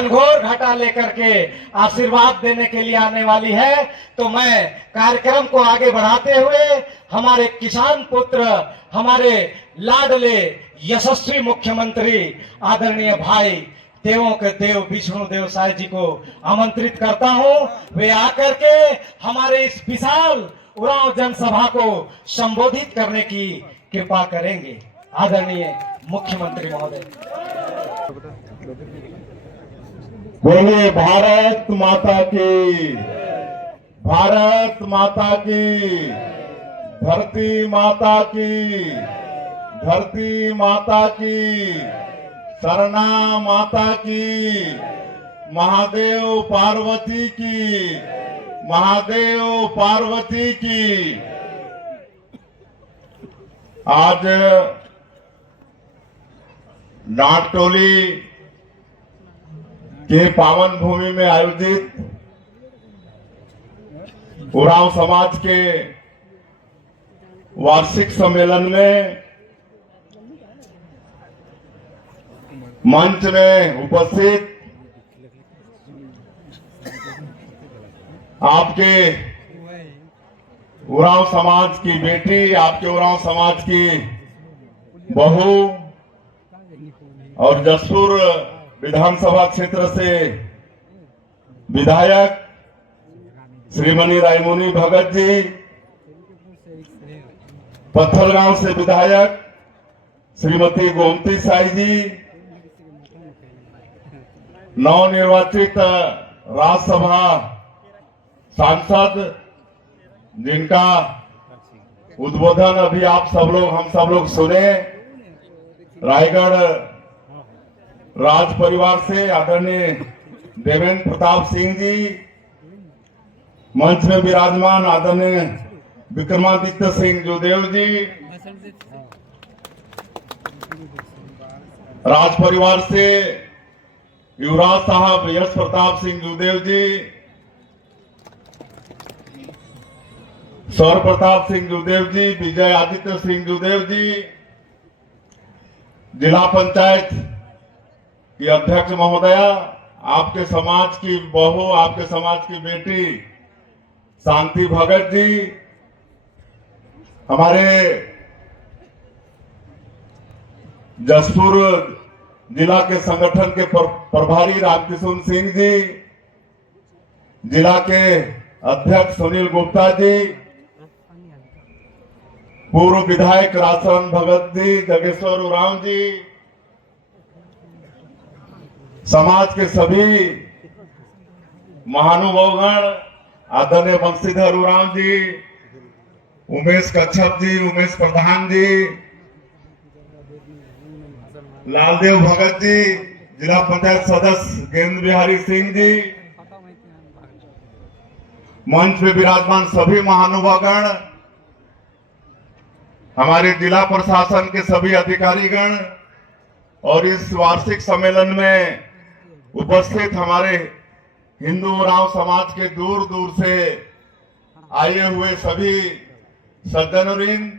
घनघोर घटा लेकर के आशीर्वाद देने के लिए आने वाली है। तो मैं कार्यक्रम को आगे बढ़ाते हुए हमारे किसान पुत्र, हमारे लाडले यशस्वी मुख्यमंत्री आदरणीय भाई देवों के देव विष्णु देव साय जी को आमंत्रित करता हूं। वे आकर के हमारे इस विशाल उरांव जनसभा को संबोधित करने की कृपा करेंगे। आदरणीय मुख्यमंत्री महोदय। बोले भारत माता की, भारत माता की, धरती माता की, धरती माता की, सरना माता की, महादेव पार्वती की, महादेव पार्वती की। आज नाटटोली के पावन भूमि में आयोजित उरांव समाज के वार्षिक सम्मेलन में मंच में उपस्थित आपके उरांव समाज की बेटी, आपके उरांव समाज की बहू और जसपुर विधानसभा क्षेत्र से विधायक श्रीमती रायमुनी भगत जी, पत्थलगांव से विधायक श्रीमती गोमती साई जी, नवनिर्वाचित राज्यसभा सांसद जिनका उद्बोधन अभी आप सब लोग, हम सब लोग सुने, रायगढ़ राज परिवार से आदरणीय देवेंद्र प्रताप सिंह जी, मंच में विराजमान आदरणीय विक्रमादित्य सिंह जोदेव जी, राज परिवार से युवराज साहब यश प्रताप सिंह जोदेव जी, सौर प्रताप सिंह जोदेव जी, विजय आदित्य सिंह जोदेव जी, जिला पंचायत की अध्यक्ष महोदया, आपके समाज की बहू, आपके समाज की बेटी शांति भगत जी, हमारे जसपुर जिला के संगठन के प्रभारी रामकिशोर सिंह जी, जिला के अध्यक्ष सुनील गुप्ता जी, पूर्व विधायक राजशरण भगत जी, जगेश्वर उरांव जी, समाज के सभी महानुभावगण, आदरणीय बंशीधर उरांव जी, उमेश कच्छप जी, उमेश प्रधान जी, लालदेव भगत जी, जिला पंचायत सदस्य गेंद्र बिहारी सिंह जी, मंच में विराजमान सभी महानुभावगण, हमारे जिला प्रशासन के सभी अधिकारीगण और इस वार्षिक सम्मेलन में उपस्थित हमारे हिंदू उरांव समाज के दूर दूर से आए हुए सभी सज्जनवृंद,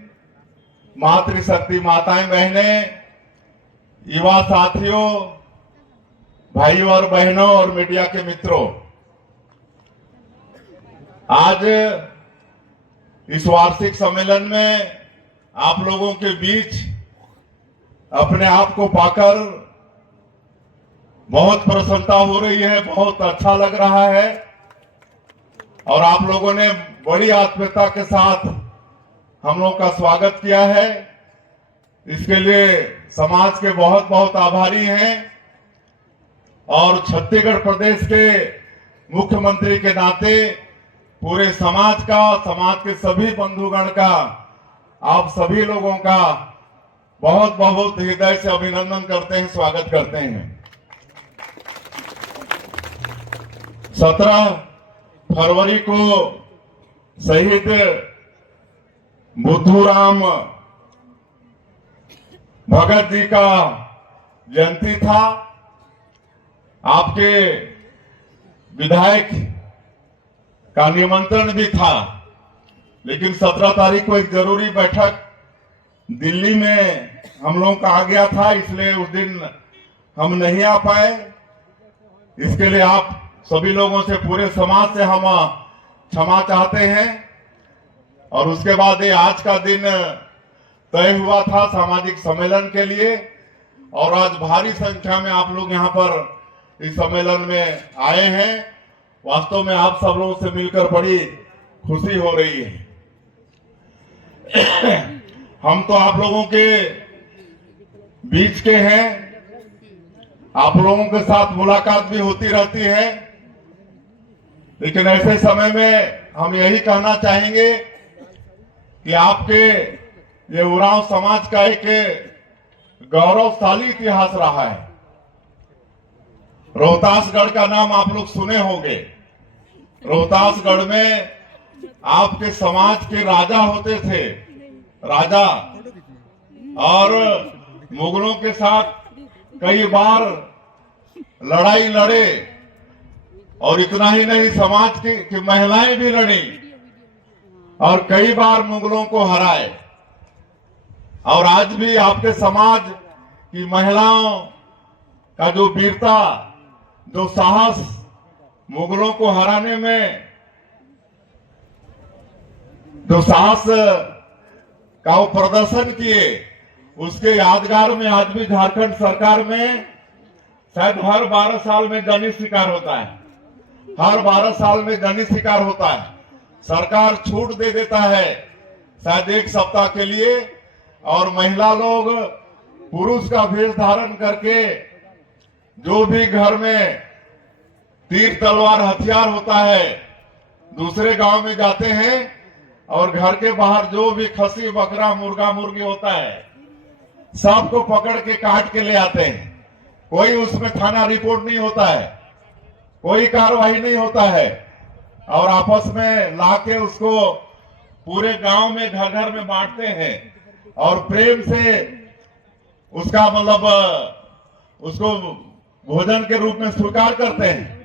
मातृशक्ति माताएं बहनें, युवा साथियों, भाइयों और बहनों और मीडिया के मित्रों, आज इस वार्षिक सम्मेलन में आप लोगों के बीच अपने आप को पाकर बहुत प्रसन्नता हो रही है, बहुत अच्छा लग रहा है और आप लोगों ने बड़ी आत्मीयता के साथ हम लोग का स्वागत किया है। इसके लिए समाज के बहुत बहुत आभारी हैं और छत्तीसगढ़ प्रदेश के मुख्यमंत्री के नाते पूरे समाज का, समाज के सभी बंधुगण का, आप सभी लोगों का बहुत बहुत हृदय से अभिनंदन करते हैं, स्वागत करते हैं। 17 फरवरी को शहीद बुद्धूराम भगत जी का जयंती था। आपके विधायक का निमंत्रण भी था, लेकिन 17 तारीख को एक जरूरी बैठक दिल्ली में हम लोगों का आ गया था, इसलिए उस दिन हम नहीं आ पाए। इसके लिए आप सभी लोगों से, पूरे समाज से हम क्षमा चाहते हैं। और उसके बाद ये आज का दिन तय हुआ था सामाजिक सम्मेलन के लिए, और आज भारी संख्या में आप लोग यहाँ पर इस सम्मेलन में आए हैं। वास्तव में आप सब लोगों से मिलकर बड़ी खुशी हो रही है। हम तो आप लोगों के बीच के हैं, आप लोगों के साथ मुलाकात भी होती रहती है, लेकिन ऐसे समय में हम यही कहना चाहेंगे कि आपके ये उरांव समाज का एक गौरवशाली इतिहास रहा है। रोहतासगढ़ का नाम आप लोग सुने होंगे। रोहतासगढ़ में आपके समाज के राजा होते थे, राजा, और मुगलों के साथ कई बार लड़ाई लड़े, और इतना ही नहीं, समाज की महिलाएं भी लड़ी और कई बार मुगलों को हराए। और आज भी आपके समाज की महिलाओं का जो वीरता, जो साहस मुगलों को हराने में, जो साहस का वो प्रदर्शन किए, उसके यादगार में आज भी झारखंड सरकार में शायद हर 12 साल में गणेश शिकार होता है। हर 12 साल में गणेश शिकार होता है। सरकार छूट दे देता है शायद 1 सप्ताह के लिए, और महिला लोग पुरुष का वेश धारण करके जो भी घर में तीर तलवार हथियार होता है, दूसरे गांव में जाते हैं और घर के बाहर जो भी खसी बकरा मुर्गा मुर्गी होता है सबको पकड़ के काट के ले आते हैं। कोई उसमें थाना रिपोर्ट नहीं होता है, कोई कार्रवाई नहीं होता है, और आपस में लाके उसको पूरे गांव में घर घर में बांटते हैं और प्रेम से उसका मतलब उसको भोजन के रूप में स्वीकार करते हैं।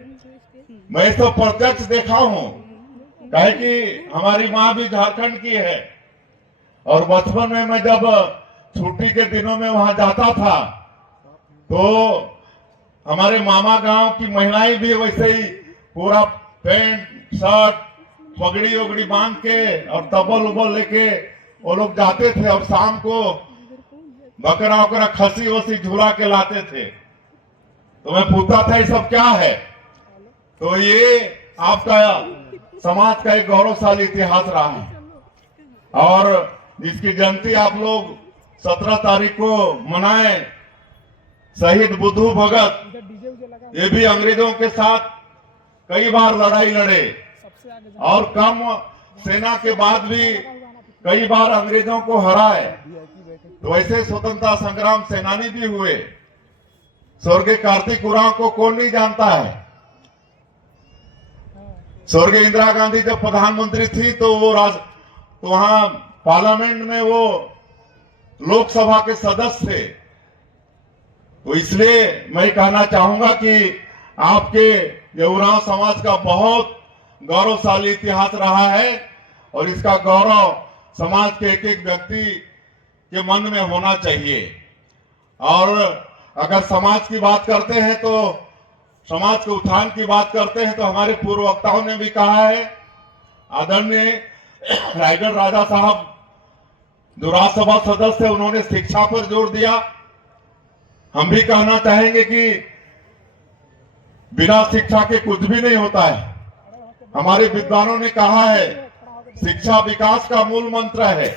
मैं इसको प्रत्यक्ष देखा हूं, कहे कि हमारी माँ भी झारखंड की है, और बचपन में मैं जब छुट्टी के दिनों में वहां जाता था तो हमारे मामा गांव की महिलाएं भी वैसे ही पूरा पैंट शर्ट पगड़ी उगड़ी बांध के और तबल उबल लेके वो लोग जाते थे, और शाम को बकरा वकरा खसी वसी झुला के लाते थे। तो मैं पूछता था ये सब क्या है, तो ये आपका समाज का एक गौरवशाली इतिहास रहा है, और जिसकी जयंती आप लोग 17 तारीख को मनाए। शहीद बुद्धू भगत, ये भी अंग्रेजों के साथ कई बार लड़ाई लड़े, और कम सेना के बाद भी कई बार अंग्रेजों को हराए। तो ऐसे स्वतंत्रता संग्राम सेनानी भी हुए। स्वर्गीय कार्तिक उरांव को कौन नहीं जानता है। स्वर्गीय इंदिरा गांधी जब प्रधानमंत्री थी तो वो तो वहां पार्लियामेंट में वो लोकसभा के सदस्य थे। तो इसलिए मैं कहना चाहूंगा कि आपके ये उरांव समाज का बहुत गौरवशाली इतिहास रहा है, और इसका गौरव समाज के एक एक व्यक्ति के मन में होना चाहिए। और अगर समाज की बात करते हैं तो समाज के उत्थान की बात करते हैं तो हमारे पूर्व वक्ताओं ने भी कहा है। आदरणीय रायगढ़ राजा साहब जो राज्यसभा सदस्य है, उन्होंने शिक्षा पर जोर दिया। हम भी कहना चाहेंगे कि बिना शिक्षा के कुछ भी नहीं होता है। हमारे विद्वानों ने कहा है शिक्षा विकास का मूल मंत्र है।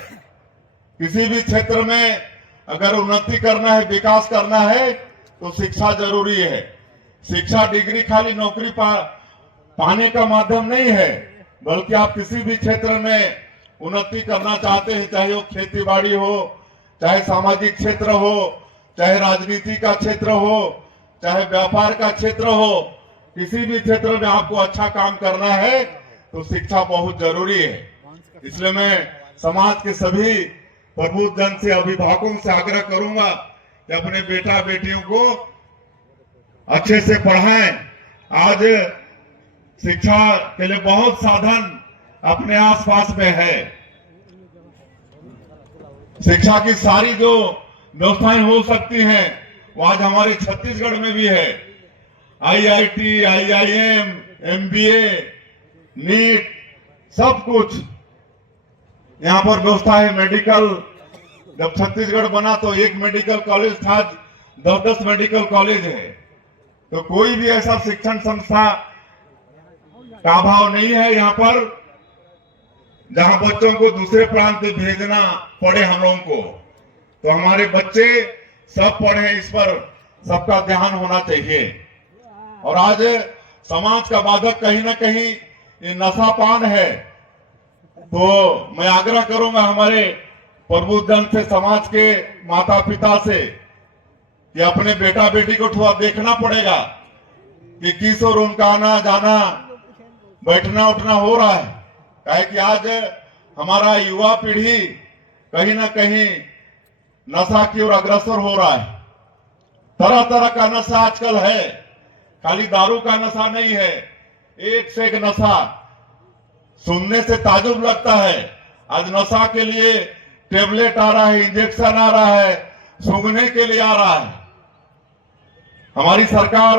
किसी भी क्षेत्र में अगर उन्नति करना है, विकास करना है, तो शिक्षा जरूरी है। शिक्षा डिग्री खाली नौकरी पाने का माध्यम नहीं है, बल्कि आप किसी भी क्षेत्र में उन्नति करना चाहते हैं, चाहे वो खेती बाड़ी हो, चाहे सामाजिक क्षेत्र हो, चाहे राजनीति का क्षेत्र हो, चाहे व्यापार का क्षेत्र हो, किसी भी क्षेत्र में आपको अच्छा काम करना है तो शिक्षा बहुत जरूरी है। इसलिए मैं समाज के सभी प्रबुद्ध जन से, अभिभावकों से आग्रह करूंगा कि अपने बेटा बेटियों को अच्छे से पढ़ाएं। आज शिक्षा के लिए बहुत साधन अपने आसपास में है। शिक्षा की सारी जो व्यवस्थाएं हो सकती हैं वो आज हमारे छत्तीसगढ़ में भी है। IIT, IIM, MBA, नीट, सब कुछ यहाँ पर व्यवस्था है। मेडिकल, जब छत्तीसगढ़ बना तो एक मेडिकल कॉलेज था, 10-10 मेडिकल कॉलेज है। तो कोई भी ऐसा शिक्षण संस्था का अभाव नहीं है यहाँ पर जहां बच्चों को दूसरे प्रांत पे भेजना पड़े हम लोगों को। तो हमारे बच्चे सब पढ़े, इस पर सबका ध्यान होना चाहिए। और आज समाज का बाधक कहीं ना कहीं ये नशापान है। तो मैं आग्रह करूंगा हमारे प्रबुद्धजन से, समाज के माता पिता से, कि अपने बेटा बेटी को थोड़ा देखना पड़ेगा कि किस और उनका आना जाना बैठना उठना हो रहा है। काहे कि आज हमारा युवा पीढ़ी कहीं ना कहीं नशा की ओर अग्रसर हो रहा है। तरह तरह का नशा आजकल है, खाली दारू का नशा नहीं है, एक से एक नशा। सुनने से ताजुब लगता है, आज नशा के लिए टेबलेट आ रहा है, इंजेक्शन आ रहा है, सूंघने के लिए आ रहा है। हमारी सरकार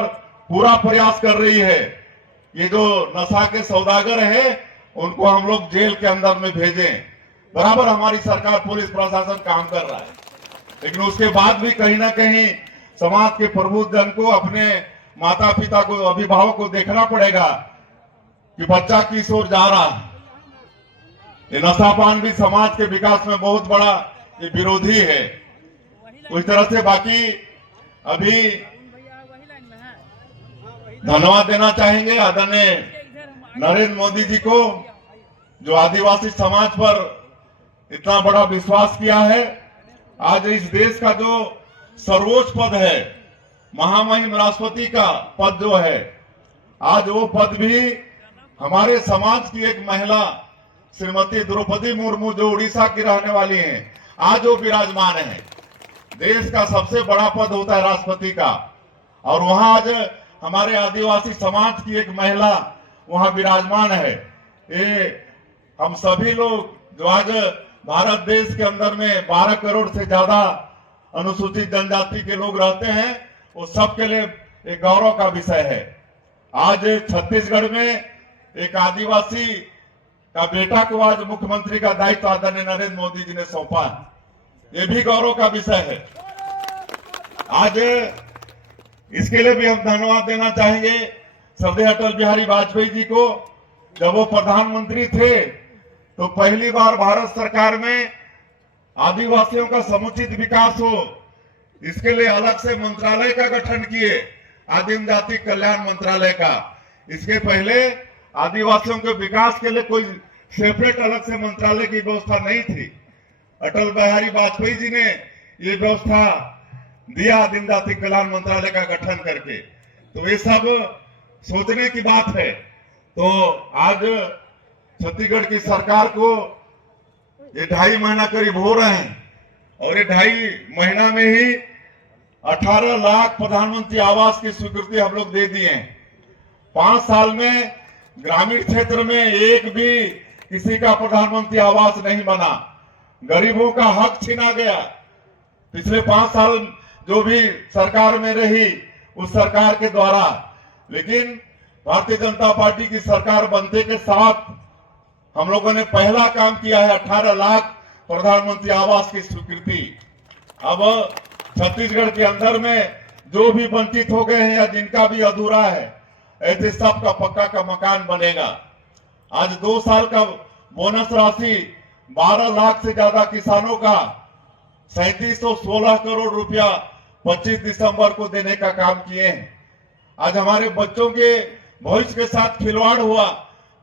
पूरा प्रयास कर रही है, ये जो नशा के सौदागर है उनको हम लोग जेल के अंदर में भेजें। बराबर हमारी सरकार, पुलिस प्रशासन काम कर रहा है, लेकिन उसके बाद भी कहीं ना कहीं समाज के प्रबुद्धजन को, अपने माता पिता को, अभिभावक को देखना पड़ेगा कि बच्चा किस ओर जा रहा है। ये नशापान भी समाज के विकास में बहुत बड़ा ये विरोधी है। उस तरह से बाकी अभी धन्यवाद देना चाहेंगे आदरणीय नरेंद्र मोदी जी को, जो आदिवासी समाज पर इतना बड़ा विश्वास किया है। आज इस देश का जो सर्वोच्च पद है, महामहिम राष्ट्रपति का पद जो है, आज वो पद भी हमारे समाज की एक महिला श्रीमती द्रौपदी मुर्मू, जो उड़ीसा की रहने वाली हैं, आज वो विराजमान है। देश का सबसे बड़ा पद होता है राष्ट्रपति का, और वहां आज हमारे आदिवासी समाज की एक महिला वहां विराजमान है। ये हम सभी लोग जो आज भारत देश के अंदर में 12 करोड़ से ज्यादा अनुसूचित जनजाति के लोग रहते हैं, वो सबके लिए एक गौरव का विषय है। आज छत्तीसगढ़ में एक आदिवासी का बेटा को आज मुख्यमंत्री का दायित्व आदरणीय नरेंद्र मोदी जी ने सौंपा, ये भी गौरव का विषय है। आज इसके लिए भी हम धन्यवाद देना चाहेंगे श्रद्धेय अटल बिहारी वाजपेयी जी को। जब वो प्रधानमंत्री थे तो पहली बार भारत सरकार में आदिवासियों का समुचित विकास हो, इसके लिए अलग से मंत्रालय का गठन किए, आदिम जाति कल्याण मंत्रालय का। इसके पहले आदिवासियों के विकास के लिए कोई सेपरेट अलग से मंत्रालय की व्यवस्था नहीं थी। अटल बिहारी वाजपेयी जी ने ये व्यवस्था दिया, आदिम जाति कल्याण मंत्रालय का गठन करके। तो ये सब सोचने की बात है। तो आज छत्तीसगढ़ की सरकार को ये 2.5 महीना करीब हो रहे हैं, और ये 2.5 महीना में ही 18 लाख प्रधानमंत्री आवास की स्वीकृति हम लोग दे दिए हैं। 5 साल में ग्रामीण क्षेत्र में एक भी किसी का प्रधानमंत्री आवास नहीं बना, गरीबों का हक छीना गया। पिछले 5 साल जो भी सरकार में रही उस सरकार के द्वारा, लेकिन भारतीय जनता पार्टी की सरकार बनते के साथ हम लोगों ने पहला काम किया है 18 लाख प्रधानमंत्री आवास की स्वीकृति। अब छत्तीसगढ़ के अंदर में जो भी वंचित हो गए हैं या जिनका भी अधूरा है, ऐसे सबका पक्का का मकान बनेगा। आज 2 साल का बोनस राशि 12 लाख से ज्यादा किसानों का 3716 करोड़ रुपया 25 दिसंबर को देने का काम किए हैं। आज हमारे बच्चों के भविष्य के साथ खिलवाड़ हुआ,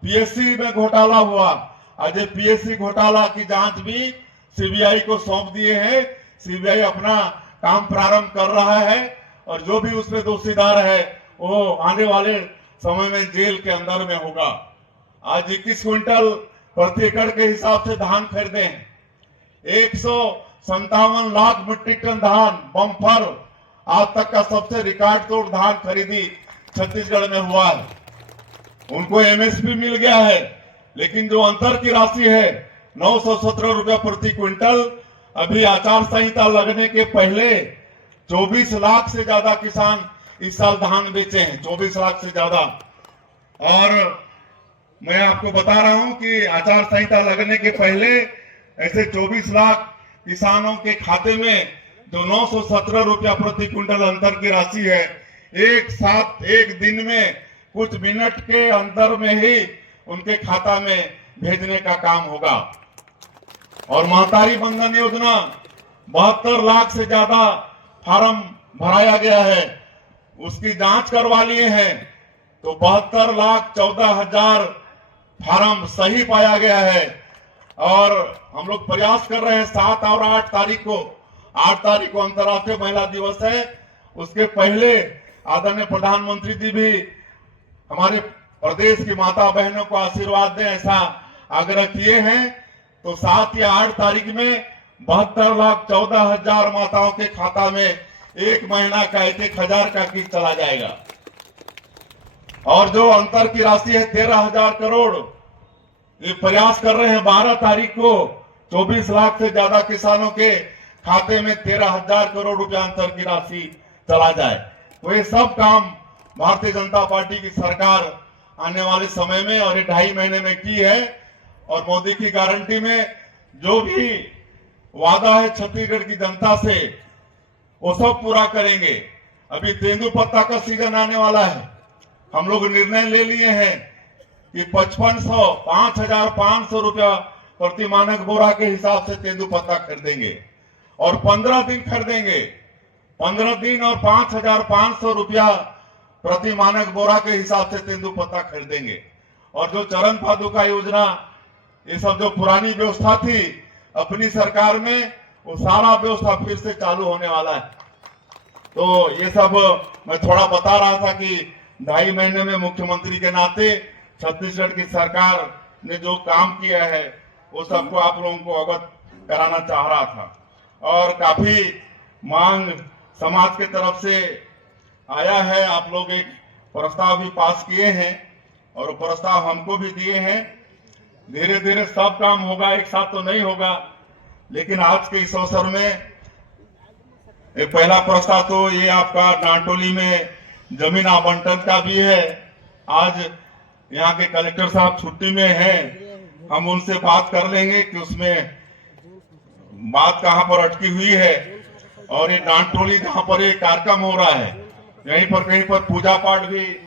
पीएससी में घोटाला हुआ। आज पीएससी घोटाला की जांच भी सीबीआई को सौंप दिए हैं। सीबीआई अपना काम प्रारंभ कर रहा है, और जो भी उसमें दोषीदार है वो आने वाले समय में जेल के अंदर में होगा। आज 21 क्विंटल प्रति एकड़ के हिसाब से धान खरीदे हैं। 157 लाख मीट्रिक टन धान बम्पर, आज तक का सबसे रिकॉर्ड तोड़ धान खरीदी छत्तीसगढ़ में हुआ है। उनको एमएसपी मिल गया है, लेकिन जो अंतर की राशि है 917 रुपया प्रति क्विंटल, अभी आचार संहिता लगने के पहले 24 लाख से ज्यादा किसान इस साल धान बेचे हैं, 24 लाख से ज्यादा। और मैं आपको बता रहा हूं कि आचार संहिता लगने के पहले ऐसे 24 लाख किसानों के खाते में जो 917 रुपया प्रति क्विंटल अंतर की राशि है, एक दिन में कुछ मिनट के अंतर में ही उनके खाता में भेजने का काम होगा। और महतारी बंधन योजना 72 लाख से ज्यादा फार्म भराया गया है, उसकी जांच करवा लिए हैं तो 72,14,000 फार्म सही पाया गया है। और हम लोग प्रयास कर रहे हैं 7 और 8 तारीख को, 8 तारीख को अंतर्राष्ट्रीय महिला दिवस है, उसके पहले आदरणीय प्रधानमंत्री जी भी हमारे प्रदेश की माता बहनों को आशीर्वाद दें ऐसा आग्रह किए हैं। तो 7 या 8 तारीख में 72,14,000 माताओं के खाता में एक महीना का 1,000 का किस्त चला जाएगा। और जो अंतर की राशि है 13,000 करोड़, ये प्रयास कर रहे हैं 12 तारीख को 24 लाख से ज्यादा किसानों के खाते में 13,000 करोड़ रुपया अंतर की राशि चला जाए। तो ये सब काम भारतीय जनता पार्टी की सरकार आने वाले समय में और ये 2.5 महीने में की है। और मोदी की गारंटी में जो भी वादा है छत्तीसगढ़ की जनता से, वो सब पूरा करेंगे। अभी तेंदुपत्ता का सीजन आने वाला है, हम लोग निर्णय ले लिए हैं कि 5,500 रुपया प्रति मानक बोरा के हिसाब से तेंदुपत्ता खरीदेंगे और 15 दिन खरीदेंगे। 15 दिन और 5,500 रुपया प्रति मानक बोरा के हिसाब से तेंदुपत्ता खरीदेंगे। और जो चरण पादुका योजना, ये सब जो पुरानी व्यवस्था थी अपनी सरकार में, वो सारा व्यवस्था फिर से चालू होने वाला है। तो ये सब मैं थोड़ा बता रहा था कि 2.5 महीने में मुख्यमंत्री के नाते छत्तीसगढ़ की सरकार ने जो काम किया है वो सबको आप लोगों को अवगत कराना चाह रहा था। और काफी मांग समाज के तरफ से आया है, आप लोग एक प्रस्ताव भी पास किए हैं और प्रस्ताव हमको भी दिए हैं। धीरे धीरे सब काम होगा, एक साथ तो नहीं होगा, लेकिन आज के इस अवसर में एक पहला प्रस्ताव तो ये आपका डांटोली में जमीन आवंटन का भी है। आज यहाँ के कलेक्टर साहब छुट्टी में हैं, हम उनसे बात कर लेंगे कि उसमें बात कहाँ पर अटकी हुई है। और ये डांटोली जहाँ पर ये कार्यक्रम हो रहा है, यहीं पर कहीं पर पूजा पाठ भी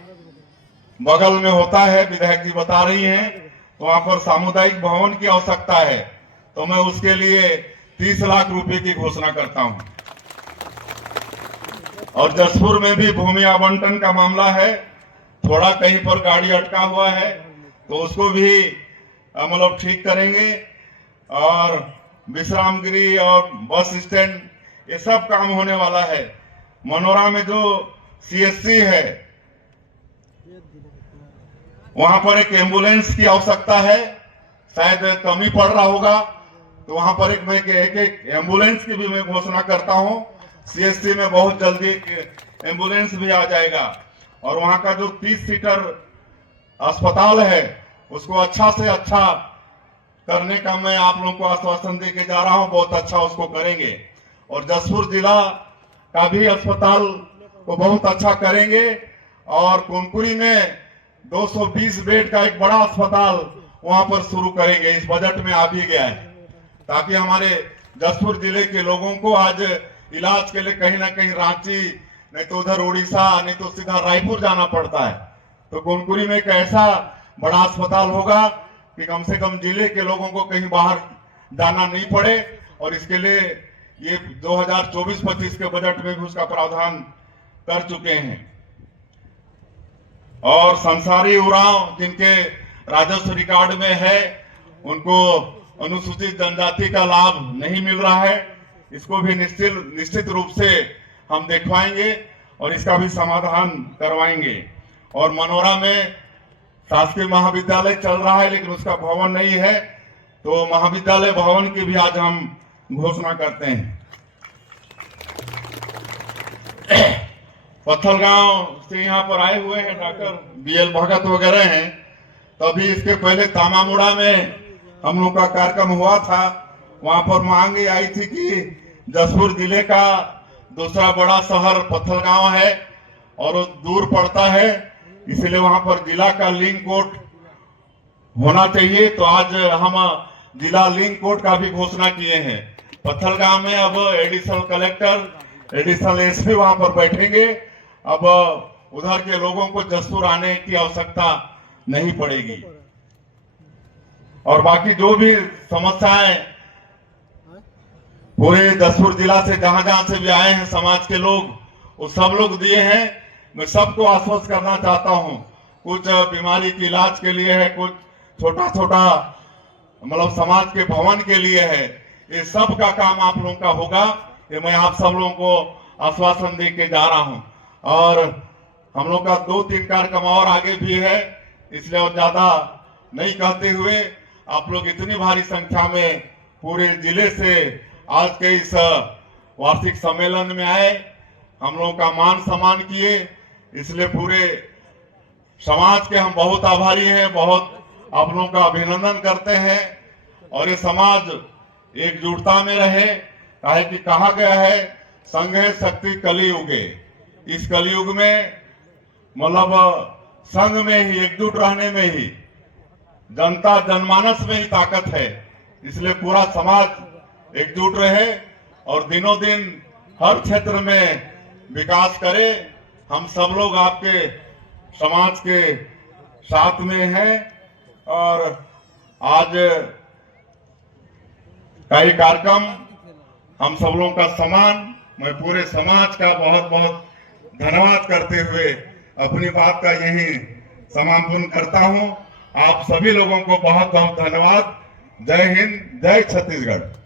बगल में होता है, विधायक जी बता रही हैं, तो वहां पर सामुदायिक भवन की आवश्यकता है। तो मैं उसके लिए 30 लाख रुपए की घोषणा करता हूं। और जसपुर में भी भूमि आवंटन का मामला है, थोड़ा कहीं पर गाड़ी अटका हुआ है तो उसको भी मतलब ठीक करेंगे। और विश्रामगिरी और बस स्टैंड, ये सब काम होने वाला है। मनोरा में जो सीएससी है, वहां पर एक एम्बुलेंस की आवश्यकता है, शायद कमी पड़ रहा होगा, तो वहां पर एक एम्बुलेंस की भी मैं घोषणा करता हूं। सीएससी में बहुत जल्दी एक एम्बुलेंस भी आ जाएगा। और वहां का जो 30 सीटर अस्पताल है उसको अच्छा से अच्छा करने का मैं आप लोगों को आश्वासन दे के जा रहा हूं, बहुत अच्छा उसको करेंगे। और जसपुर जिला का भी अस्पताल को बहुत अच्छा करेंगे। और कुनकुरी में 220 बेड का एक बड़ा अस्पताल वहां पर शुरू करेंगे, इस बजट में आ भी गया है, ताकि हमारे जसपुर जिले के लोगों को आज इलाज के लिए कहीं ना कहीं रांची, नहीं तो उधर उड़ीसा, नहीं तो सीधा रायपुर जाना पड़ता है। तो कुनकुरी में एक ऐसा बड़ा अस्पताल होगा कि कम से कम जिले के लोगों को कहीं बाहर जाना नहीं पड़े। और इसके लिए ये 2024-25 के बजट में भी उसका प्रावधान कर चुके हैं। और संसारी उरांव जिनके राजस्व रिकॉर्ड में है, उनको अनुसूचित जनजाति का लाभ नहीं मिल रहा है, इसको भी निश्चित रूप से हम देखवाएंगे और इसका भी समाधान करवाएंगे। और मनोरा में शासकीय महाविद्यालय चल रहा है, लेकिन उसका भवन नहीं है, तो महाविद्यालय भवन की भी आज हम घोषणा करते हैं। पत्थलगांव से यहाँ पर आए हुए हैं डॉक्टर बीएल भगत वगैरह हैं। तो अभी इसके पहले तामामुड़ा में हम लोग का कार्यक्रम हुआ था, वहां पर मांग आई थी कि जसपुर जिले का दूसरा बड़ा शहर पत्थलगांव है और वो दूर पड़ता है, इसलिए वहां पर जिला का लिंक कोर्ट होना चाहिए। तो आज हम जिला लिंक कोर्ट का भी घोषणा किए हैं। पत्थलगांव में अब एडिशनल कलेक्टर, एडिशनल एसपी वहां पर बैठेंगे। अब उधर के लोगों को जसपुर आने की आवश्यकता नहीं पड़ेगी। और बाकी जो भी समस्याएं पूरे जसपुर जिला से जहां जहां से भी आए हैं समाज के लोग, वो सब लोग दिए हैं। मैं सबको आश्वस्त करना चाहता हूं, कुछ बीमारी के इलाज के लिए है, कुछ छोटा छोटा मतलब समाज के भवन के लिए है। ये सब का काम आप लोगों का होगा, ये मैं आप सब लोगों को आश्वासन दे के जा रहा हूं। और हम लोग का 2-3 कार्यक्रम और आगे भी है, इसलिए और ज्यादा नहीं कहते हुए आप लोग इतनी भारी संख्या में पूरे जिले से आज के इस वार्षिक सम्मेलन में आए, हम लोगों का मान सम्मान किए, इसलिए पूरे समाज के हम बहुत आभारी हैं, बहुत आप लोगों का अभिनंदन करते हैं। और ये समाज एकजुटता में रहे, काहे कि कहा गया है संघे शक्ति कलियुगे। इस कलयुग में मतलब संघ में ही, एकजुट रहने में ही, जनता जनमानस में ही ताकत है। इसलिए पूरा समाज एकजुट रहे और दिनों दिन हर क्षेत्र में विकास करे। हम सब लोग आपके समाज के साथ में हैं। और आज का ये कार्यक्रम हम सब लोगों का सम्मान, मैं पूरे समाज का बहुत बहुत धन्यवाद करते हुए अपनी बात का यही समापन करता हूं। आप सभी लोगों को बहुत बहुत धन्यवाद। जय हिंद, जय छत्तीसगढ़।